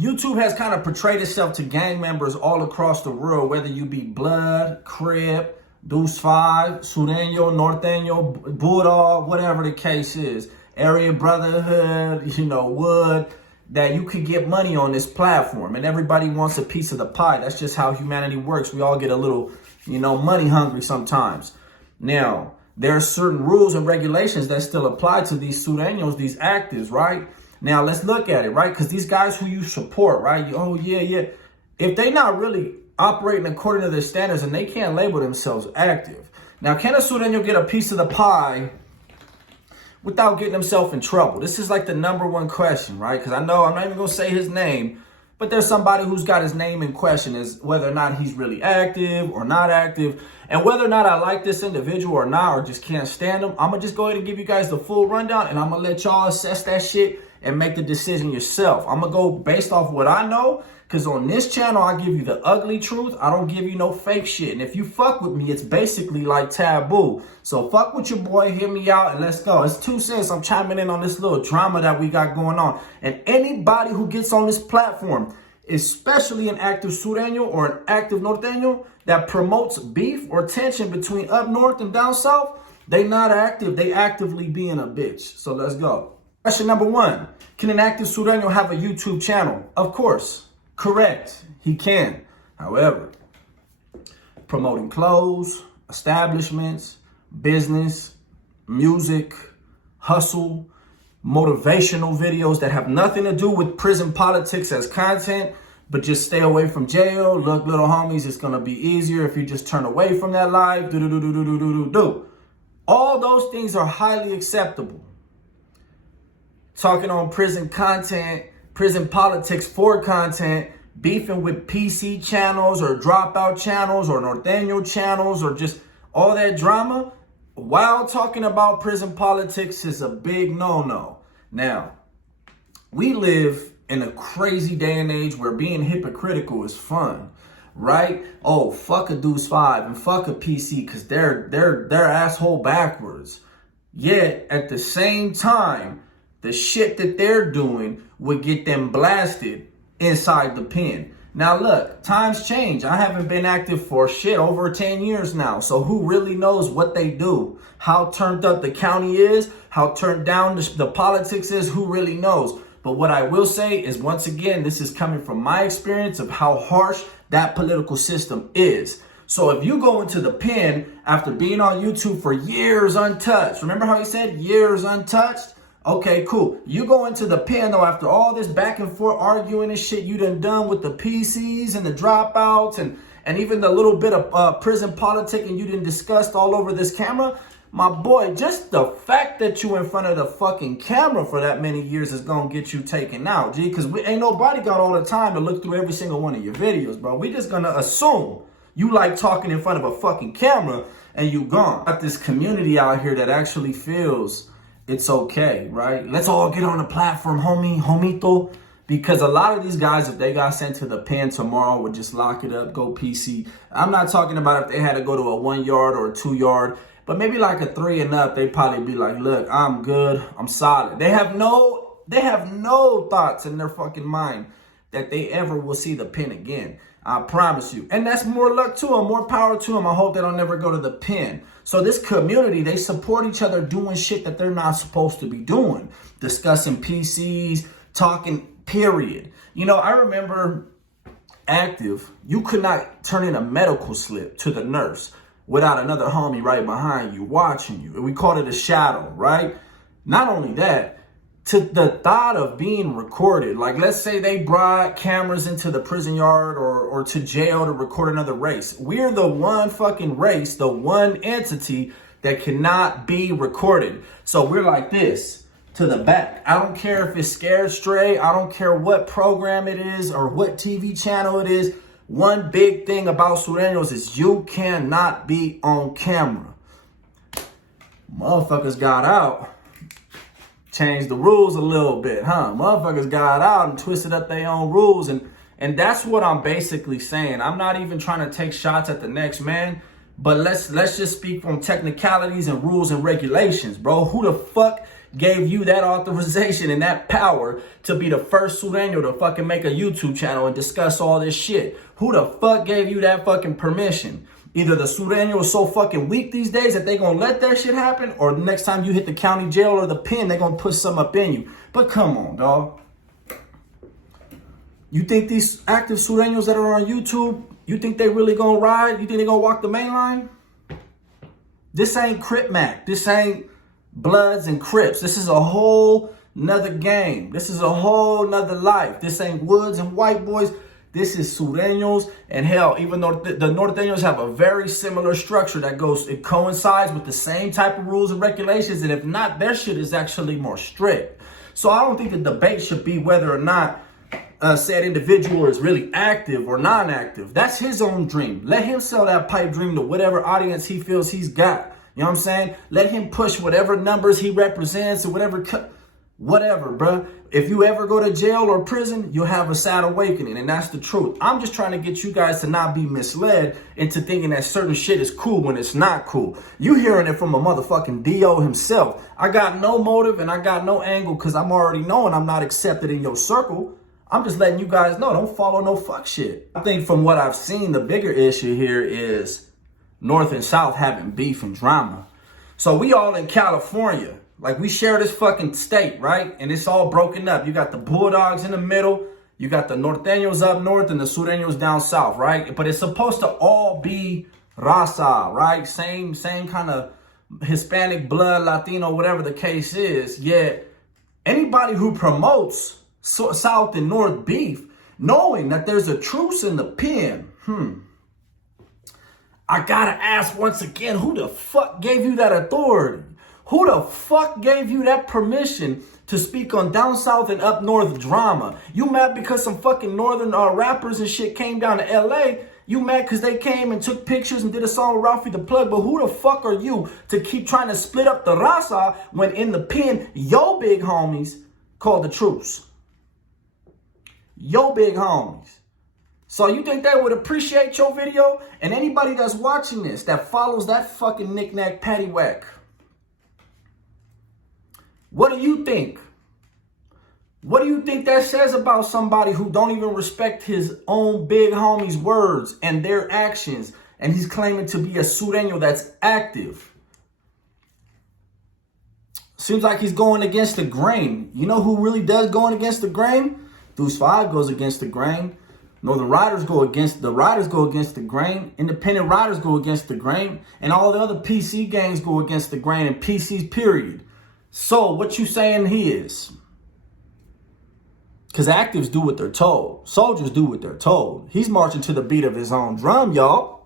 YouTube has kind of portrayed itself to gang members all across the world, whether you be Blood, Crip, Deuce 5, Sureno, Norteño, Bulldog, whatever the case is, Area Brotherhood, Wood, that you could get money on this platform. And everybody wants a piece of the pie. That's just how humanity works. We all get a little, money hungry sometimes. Now, there are certain rules and regulations that still apply to these Sureños, these actives, right? Now, let's look at it, right? Because these guys who you support, right? Oh, yeah. If they not really operating according to their standards and they can't label themselves active. Now, can a Sureno get a piece of the pie without getting himself in trouble? This is like the number one question, right? Because I know I'm not even going to say his name, but there's somebody who's got his name in question as whether or not he's really active or not active, and whether or not I like this individual or not, or just can't stand him. I'm going to just go ahead and give you guys the full rundown, and I'm going to let y'all assess that shit and make the decision yourself. I'm going to go based off what I know, because on this channel, I give you the ugly truth. I don't give you no fake shit. And if you fuck with me, it's basically like taboo. So fuck with your boy, hear me out, and let's go. It's 2 cents. I'm chiming in on this little drama that we got going on. And anybody who gets on this platform, especially an active Sureno or an active Norteño that promotes beef or tension between up north and down south, they not active. They actively being a bitch. So let's go. Question number 1. Can an active Sureno have a YouTube channel? Of course. Correct. He can. However, promoting clothes, establishments, business, music, hustle, motivational videos that have nothing to do with prison politics as content, but just stay away from jail. Look, little homies, it's going to be easier if you just turn away from that life. All those things are highly acceptable. Talking on prison content, prison politics for content, beefing with PC channels or dropout channels or Norteño channels or just all that drama while talking about prison politics is a big no-no. Now, we live in a crazy day and age where being hypocritical is fun, right? Oh, fuck a Deuce 5 and fuck a PC because they're asshole backwards. Yet, at the same time, the shit that they're doing would get them blasted inside the pen. Now look, times change. I haven't been active for shit over 10 years now. So who really knows what they do? How turned up the county is? How turned down the politics is? Who really knows? But what I will say is, once again, this is coming from my experience of how harsh that political system is. So if you go into the pen after being on YouTube for years untouched, remember how he said years untouched? Okay, cool. You go into the pen, though, after all this back and forth arguing and shit you done with the PCs and the dropouts and even the little bit of prison politicking you done discussed all over this camera. My boy, just the fact that you in front of the fucking camera for that many years is going to get you taken out, G. Because ain't nobody got all the time to look through every single one of your videos, bro. We just going to assume you like talking in front of a fucking camera and you gone. Got this community out here that actually feels it's okay, right? Let's all get on the platform, homito. Because a lot of these guys, if they got sent to the pen tomorrow, would just lock it up, go PC. I'm not talking about if they had to go to a 1 yard or a 2 yard, but maybe like a 3 and up, they'd probably be like, look, I'm good, I'm solid. They have no thoughts in their fucking mind that they ever will see the pen again. I promise you. And that's more luck to them, more power to them. I hope they don't never go to the pen. So this community, they support each other doing shit that they're not supposed to be doing. Discussing PCs, talking, period. I remember active, you could not turn in a medical slip to the nurse without another homie right behind you, watching you. And we called it a shadow, right? Not only that, to the thought of being recorded, like let's say they brought cameras into the prison yard or to jail to record another race. We're the one fucking race, the one entity that cannot be recorded. So we're like this to the back. I don't care if it's Scared Stray. I don't care what program it is or what TV channel it is. One big thing about Sureños is you cannot be on camera. Motherfuckers got out. Changed the rules a little bit, huh? Motherfuckers got out and twisted up their own rules. And that's what I'm basically saying. I'm not even trying to take shots at the next man, but let's just speak from technicalities and rules and regulations, bro. Who the fuck gave you that authorization and that power to be the first Sureno to fucking make a YouTube channel and discuss all this shit? Who the fuck gave you that fucking permission? Either the Sureno is so fucking weak these days that they gonna let that shit happen, or the next time you hit the county jail or the pen, they gonna put something up in you. But come on, dog. You think these active Surenos that are on YouTube, you think they really gonna ride? You think they gonna walk the main line? This ain't Crip Mac. This ain't Bloods and Crips. This is a whole nother game. This is a whole nother life. This ain't Woods and White Boys. This is Sureños. And hell, even though the Norteños have a very similar structure that it coincides with the same type of rules and regulations. And if not, their shit is actually more strict. So I don't think the debate should be whether or not said individual is really active or non-active. That's his own dream. Let him sell that pipe dream to whatever audience he feels he's got. You know what I'm saying? Let him push whatever numbers he represents or whatever, bruh. If you ever go to jail or prison, you'll have a sad awakening, and that's the truth. I'm just trying to get you guys to not be misled into thinking that certain shit is cool when it's not cool. You hearing it from a motherfucking D.O. himself. I got no motive and I got no angle because I'm already knowing I'm not accepted in your circle. I'm just letting you guys know, don't follow no fuck shit. I think from what I've seen, the bigger issue here is North and South having beef and drama. So we all in California. Like, we share this fucking state, right? And it's all broken up. You got the Bulldogs in the middle. You got the Norteños up north and the Sureños down south, right? But it's supposed to all be raza, right? Same kind of Hispanic blood, Latino, whatever the case is. Yet anybody who promotes South and North beef, knowing that there's a truce in the pen, I gotta ask once again, who the fuck gave you that authority? Who the fuck gave you that permission to speak on down south and up north drama? You mad because some fucking northern rappers and shit came down to LA? You mad because they came and took pictures and did a song with Ralphie the Plug? But who the fuck are you to keep trying to split up the raza when in the pen, your big homies called the truce? Yo big homies. So you think they would appreciate your video? And anybody that's watching this that follows that fucking knick-knack paddywhack, what do you think? What do you think that says about somebody who don't even respect his own big homie's words and their actions, and he's claiming to be a Sureno that's active? Seems like he's going against the grain. You know who really does going against the grain? Deuce 5 goes against the grain. Northern Riders go against the grain. Independent Riders go against the grain. And all the other PC gangs go against the grain, and PCs, period. So what you saying he is? Because actives do what they're told. Soldiers do what they're told. He's marching to the beat of his own drum, y'all.